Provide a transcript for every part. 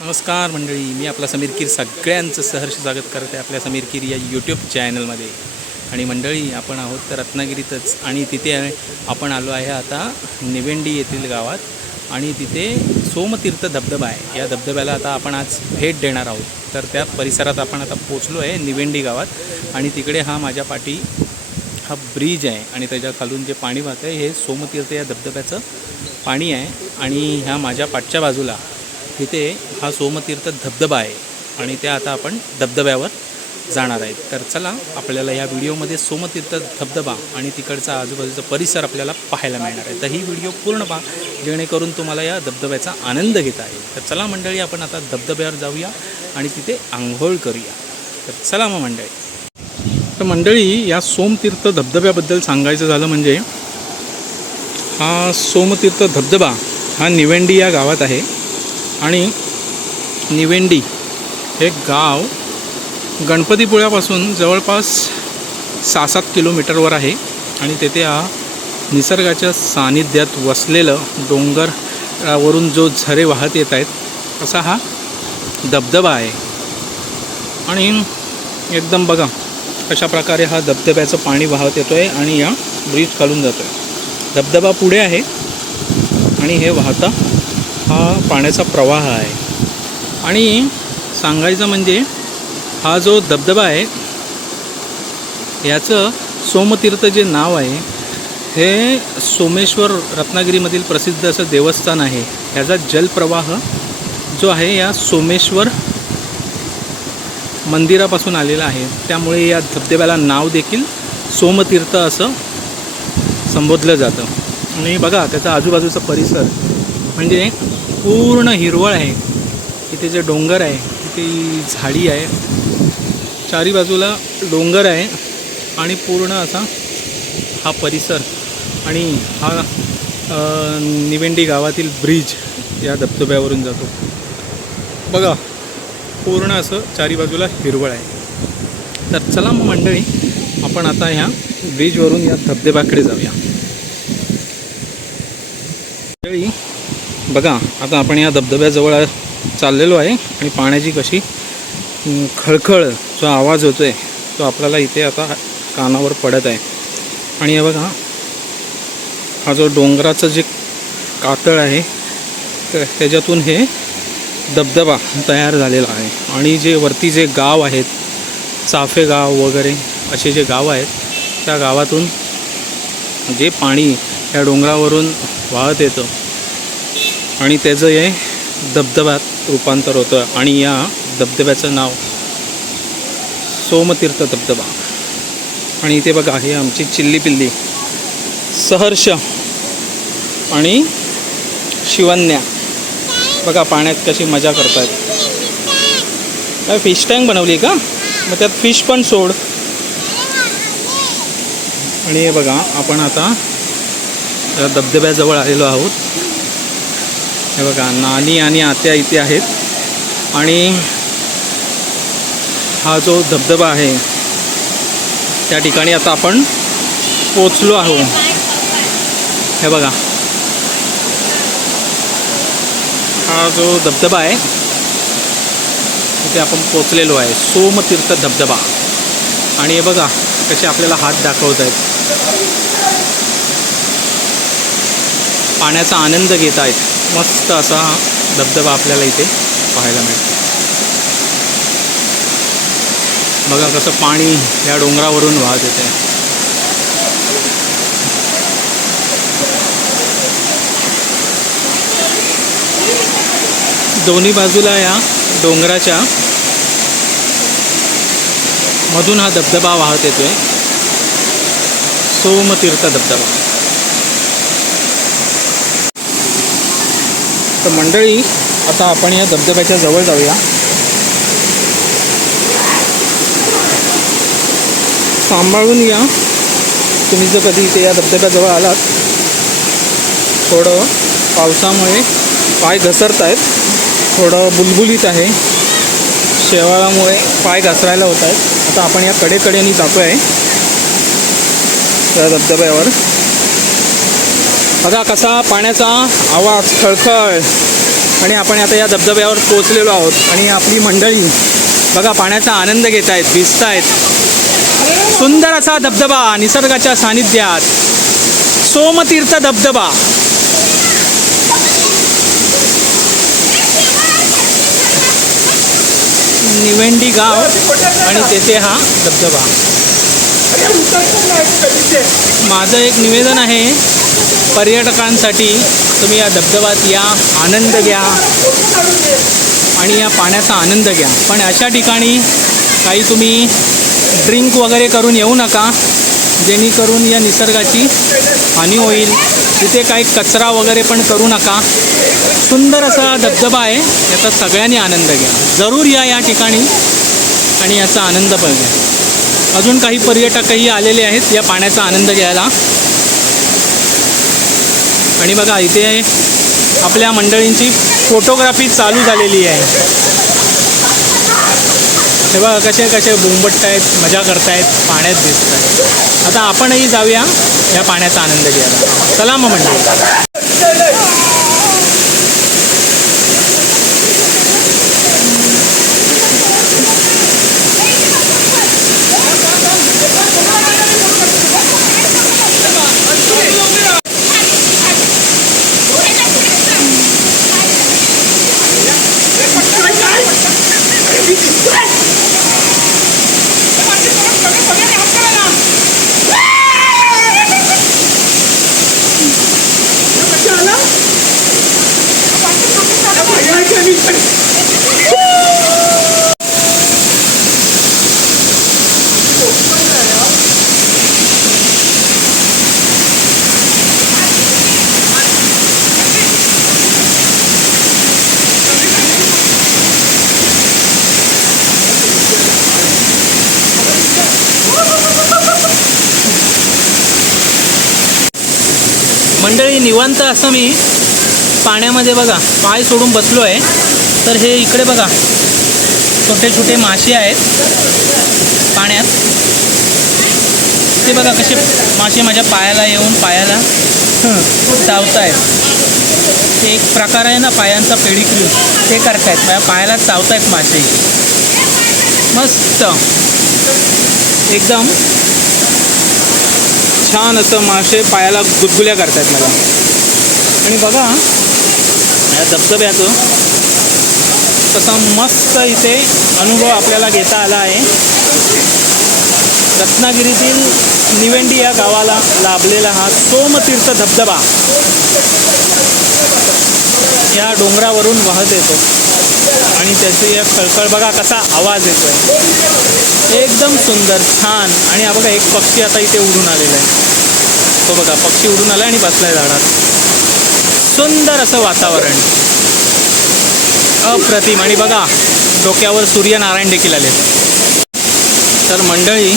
नमस्कार मंडळी मी आपला समीर कीर. सगळ्यांचं सहर्ष स्वागत करत आहे आपल्या समीर कीर या यूट्यूब चॅनलमध्ये आणि मंडळी आपण आहोत तर रत्नागिरीतच. आणि तिथे आपण आलो आहे आता निवेंडी येथील गावात. आणि तिथे सोमतीर्थ धबधबा आहे. या धबधब्याला आता आपण आज भेट देणार आहोत. तर त्या परिसरात आपण आता पोचलो आहे निवेंडी गावात. आणि तिकडे हा माझ्या पाठी हा ब्रिज आहे. आणि त्याच्या खालून जे पाणी वाहतं आहे हे सोमतीर्थ या धबधब्याचं पाणी आहे. आणि ह्या माझ्या पाठच्या बाजूला इथे हा सोमतीर्थ धबधबा आहे आणि त्या आता आपण धबधब्यावर जाणार आहेत. तर चला आपल्याला या व्हिडिओमध्ये सोमतीर्थ धबधबा आणि तिकडचा आजूबाजूचा परिसर आपल्याला पाहायला मिळणार आहे. तर ही व्हिडिओ पूर्ण पहा जेणेकरून तुम्हाला या धबधब्याचा आनंद घेता येईल. तर चला मंडळी आपण आता धबधब्यावर जाऊया आणि तिथे आंघोळ करूया. तर चला मग मंडळी. तर मंडळी या सोमतीर्थ धबधब्याबद्दल सांगायचं झालं म्हणजे हा सोमतीर्थ धबधबा हा निवेंडी या गावात आहे. आणि निवेंडी हे गाव गणपतीपुळ्यापासून जवळपास सहा सात किलोमीटरवर आहे आणि तेथे हा निसर्गाच्या सानिध्यात वसलेलं डोंगरावरून जो झरे वाहत येत आहेत असा हा धबधबा आहे. आणि एकदम बघा अशा प्रकारे हा धबधब्याचं पाणी वाहत येतो आहे आणि या ब्रिज खालून जातो आहे धबधबा पुढे आहे आणि हे वाहता हा पाण्याचा प्रवाह आहे. आणि सांगायचं म्हणजे हा जो धबधबा आहे याचं सोमतीर्थ जे नाव आहे हे सोमेश्वर रत्नागिरीमधील प्रसिद्ध असं देवस्थान आहे. ह्याचा जलप्रवाह जो आहे या सोमेश्वर मंदिरापासून आलेला आहे. त्यामुळे या धबधब्याला नाव देखील सोमतीर्थ असं संबोधलं जातं. आणि बघा त्याचा आजूबाजूचा परिसर म्हणजे पूर्ण हिरवळ आहे. इथे जे डोंगर आहे तिथे झाडी आहे. चारी बाजूला डोंगर आहे आणि पूर्ण असा हा परिसर आणि हा निवेंडी गावातील ब्रिज या धबधब्यावरून जातो. बघा पूर्ण असं चारी बाजूला हिरवळ आहे. तर चला मग मंडळी आपण आता ह्या ब्रिजवरून या धबधब्याकडे जाऊया. मंडळी बघा आता आपण या धबधब्याजवळ चाललेलो आहे आणि पाण्याची कशी खळखळ जो आवाज होतो आहे तो आपल्याला इथे आता कानावर पडत आहे. आणि हे बघा हा जो डोंगराचं जे कातळ आहे तर त्याच्यातून हे धबधबा तयार झालेला आहे. आणि जे वरती जे गाव आहेत चाफे गाव वगैरे असे जे गाव आहेत त्या गावातून जे पाणी या डोंगरावरून वाहत येतं आणि त्याचं हे धबधब्यात रूपांतर होतं आणि या धबधब्याचं नाव सोमतीर्थ धबधबा. आणि इथे बघा हे आमची चिल्ली पिल्ली सहर्ष आणि शिवन्या. बघा पाण्यात कशी मजा करतात काय फिश टँक बनवली का? मग त्यात फिश पण सोड. आणि हे बघा आपण आता धबधब्याजवळ आलेलो आहोत. हे बघा नानी आणि आत्या इथे आहेत. आणि हा जो धबधबा आहे त्या ठिकाणी आता आपण पोचलो आहोत. हे बघा. हा जो धबधबा आहे तिथे आपण पोचलेलो आहे. सोमतीर्थ धबधबा. आणि हे बघा कसे आपल्याला हात दाखवत आहेत. पाण्याचा आनंद घेत आहेत. मस्त असा हा धबधबा आपल्याला इथे पाहायला मिळतो. बघा कसं पाणी या डोंगरावरून वाहत येते दोन्ही बाजूला या डोंगराच्या मधून हा धबधबा वाहत येतोय. सोमतीर्थ धबधबा. तर मंडळी आता आपण या धबधब्याच्या जवळ जाऊया. सांभाळून या. तुम्ही जर कधी इथे या धबधब्याजवळ आलात थोडं पावसामुळे पाय घसरत आहेत थोडं बुलबुलीत आहे शेवाळामुळे पाय घसरायला होत आहेत आता आपण या कडेकडेने जातो आहे त्या धबधब्यावर. बघा कसा पाण्याचा आवाज खळखळ. आणि आपण आता या धबधब्यावर पोचलेलो आहोत. आणि आपली मंडळी बघा पाण्याचा आनंद घेत आहेत भिजत आहेत सुंदर असा धबधबा निसर्गाच्या सानिध्यात. सोमतीर्थ धबधबा. निवेंडी गाव आणि तेथे हा धबधबा. माझं एक निवेदन आहे पर्यटकांसाठी तुम्ही या धबधब्यात या आनंद घ्या आणि या पाण्याचा आनंद घ्या. पण अशा ठिकाणी काही तुम्ही ड्रिंक वगैरे करून येऊ नका जेणेकरून या निसर्गाची हानी होईल. तिथे काही कचरा वगैरे पण करू नका. सुंदर असा धबधबा आहे याचा सगळ्यांनी आनंद घ्या. जरूर या या ठिकाणी आणि याचा आनंद पण घ्या. अजून काही पर्यटकही आलेले आहेत या पाण्याचा आनंद घ्यायला. आणि बघा इथे आपल्या मंडळींची फोटोग्राफी चालू झालेली आहे. हे बघा कसे कसे बुंबटत आहेत मजा करतायत पाण्यात दिसत आहेत आता आपणही जाऊया या पाण्याचा आनंद घ्यायला. चला मग मंडळी. मंडळी निवांत असं मी पाण्यामध्ये बघा पाय सोडून बसलो आहे तर हे इकडे बघा छोटे छोटे मासे आहेत पाण्यात. ते बघा कसे मासे माझ्या पायाला येऊन पायाला चावत आहेत ते एक प्रकार आहे ना पायांचा पेडिक्यू ते करतायत. माझ्या पायाला चावतायत मासे. मस्त. एकदम. छान असं मासे पायाला गुदगुल्या करतायत मला. आणि बघा या धबधब्याचं तसा मस्त इथे अनुभव आपल्याला घेता आला आहे. रत्नागिरीतील निवेंडी या गावाला लाभलेला हा सोमतीर्थ धबधबा या डोंगरावरून वाहत येतो. आणि त्याची या खळखळ बघा कसा आवाज येतोय. एकदम सुंदर छान. आणि हा बघा एक पक्षी आता इथे उडून आलेला आहे. तो बघा पक्षी उडून आला आणि बसलाय झाडात. सुंदर असं वातावरण. अप्रतिम. आणि बघा डोक्यावर सूर्यनारायण देखील आले तर मंडळी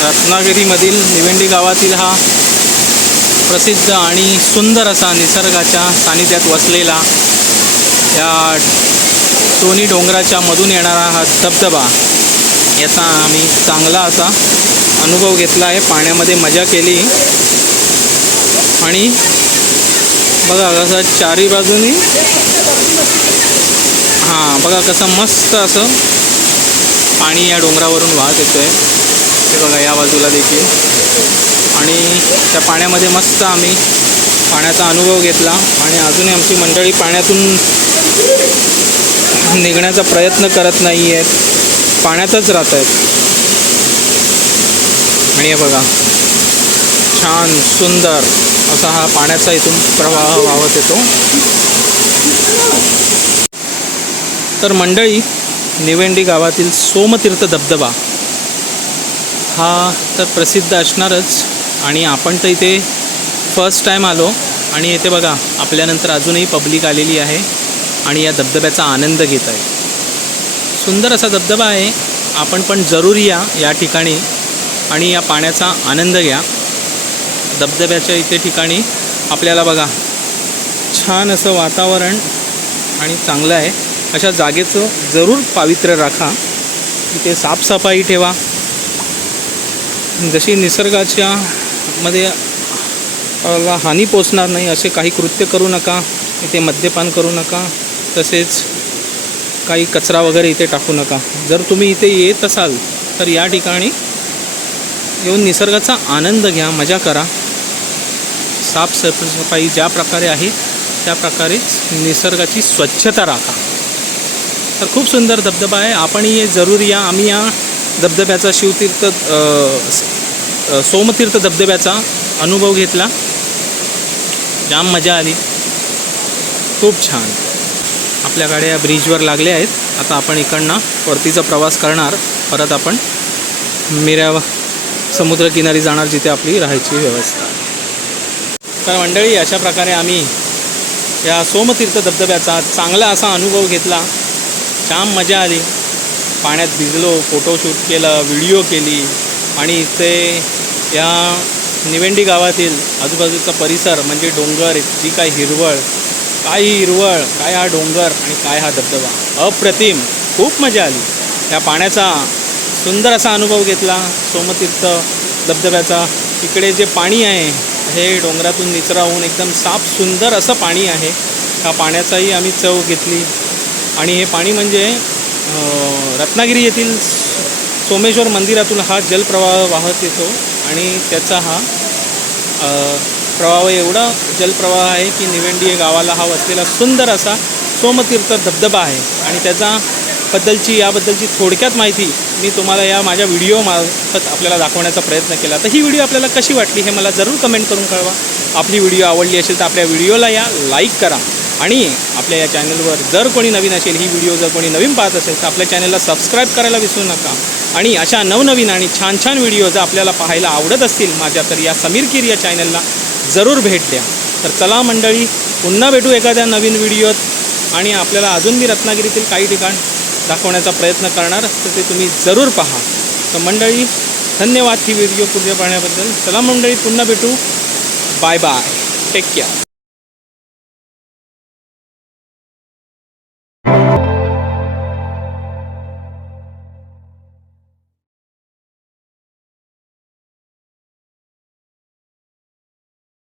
रत्नागिरीमधील निवेंडी गावातील हा प्रसिद्ध आणि सुंदर असा निसर्गाच्या सानिध्यात वसलेला या दोन्ही डोंगराच्या मधून येणारा हा धबधबा याचा आम्ही चांगला असा अनुभव घेतला आहे. पाण्यामध्ये मजा केली. आणि बघा कसं चारी बाजूनी हां बघा कसं मस्त असं पाणी या डोंगरावरून वाहत येतं आहे हे बघा या बाजूला देखील. आणि त्या पाण्यामध्ये मस्त आम्ही पाण्याचा अनुभव घेतला. आणि अजूनही आमची मंडळी पाण्यातून निघण्याचा प्रयत्न करत नाही आहेत पाण्यातच राहत आहेत आणि हे बघा. छान सुंदर असा हा पाण्याचा इथून प्रवाह वाहत येतो. तर मंडळी निवेंडी गावातील सोमतीर्थ धबधबा हा तर प्रसिद्ध असणारच आणि आपण तर इथे फर्स्ट टाईम आलो आणि येथे बघा आपल्यानंतर अजूनही पब्लिक आलेली आहे. आणि या धबधब्याचा आनंद घेत आहे. सुंदर असा धबधबा आहे. आपण पण जरूर या या ठिकाणी आणि या पाण्याचा आनंद घ्या. धबधब्याच्या इथे ठिकाणी आपल्याला बघा छान असं वातावरण आणि चांगलं आहे. अशा जागेचं जरूर पावित्र्य राखा. इथे साफसफाई ठेवा. जशी निसर्गाच्या मध्ये हानी पोचणार नाही असे काही कृत्य करू नका. इथे मद्यपान करू नका. तसेच काही कचरा वगैरे इथे टाकू नका. जर तुम्ही इथे येत असाल तर या ठिकाणी येऊन निसर्गाचा आनंद घ्या मजा करा. साफसफाई ज्या प्रकारे आहे त्या प्रकारेच निसर्गाची स्वच्छता राखा. तर खूप सुंदर धबधबा आहे. आपणही जरूर या. आम्ही या धबधब्याचा शिवतीर्थ सोमतीर्थ धबधब्याचा अनुभव घेतला. जाम मजा आली. खूप छान. आपल्या गाड्या ब्रिजवर लागल्या आहेत. आता आपण इकडनं परतीचा प्रवास करणार. परत आपण मिऱ्या समुद्रकिनारी जाणार जिथे आपली राहायची व्यवस्था. तर मंडळी अशा प्रकारे आम्ही या सोमतीर्थ धबधब्याचा चांगला असा अनुभव घेतला. छान मजा आली. पाण्यात भिजलो फोटोशूट केलं व्हिडिओ केली आणि इथे या निवेंडी गावातील आजूबाजूचा परिसर म्हणजे डोंगर जी काही हिरवळ काय ही हिरवळ काय हा डोंगर आणि काय हा धबधबा. अप्रतिम. खूप मजा आली. त्या पाण्याचा सुंदर असा अनुभव घेतला. सोमतीर्थ धबधब्याचा. इकडे जे पाणी आहे हे डोंगरातून निचरा होऊन एकदम साफ सुंदर असं पाणी आहे. ह्या पाण्याचाही आम्ही चव घेतली. आणि हे पाणी म्हणजे रत्नागिरी येथील सोमेश्वर मंदिरातून हा जलप्रवाह वाहत येतो. आणि त्याचा हा प्रवाह एवढा जलप्रवाह आहे की निवेंडी या गावाला हा वसलेला सुंदर असा सोमतीर्थ धबधबा आहे. आणि त्याचा बद्दलची याबद्दलची थोडक्यात माहिती मी तुम्हाला या माझ्या व्हिडिओमार्फत आपल्याला दाखवण्याचा प्रयत्न केला. तर ही व्हिडिओ आपल्याला कशी वाटली हे मला जरूर कमेंट करून कळवा. आपली व्हिडिओ आवडली असेल तर आपल्या व्हिडिओला या लाईक करा. आणि आपल्या या चॅनलवर जर कोणी नवीन असेल ही व्हिडिओ जर कोणी नवीन पाहत असेल तर आपल्या चॅनलला सबस्क्राईब करायला विसरू नका. आणि अशा नवनवीन आणि छान छान व्हिडिओ जर आपल्याला पाहायला आवडत असतील माझ्या तर या समीर किर या चॅनलला जरूर भेट द्या. तर चला मंडळी पुन्हा भेटू एखाद्या नवीन व्हिडिओत. आणि आपल्याला अजून मी रत्नागिरीतील काही ठिकाण दाखवण्याचा प्रयत्न करणार तर ते तुम्ही जरूर पहा. तर मंडळी धन्यवाद ही व्हिडिओ पुढे पाहण्याबद्दल. चला मंडळी पुन्हा भेटू. Bye bye. Take care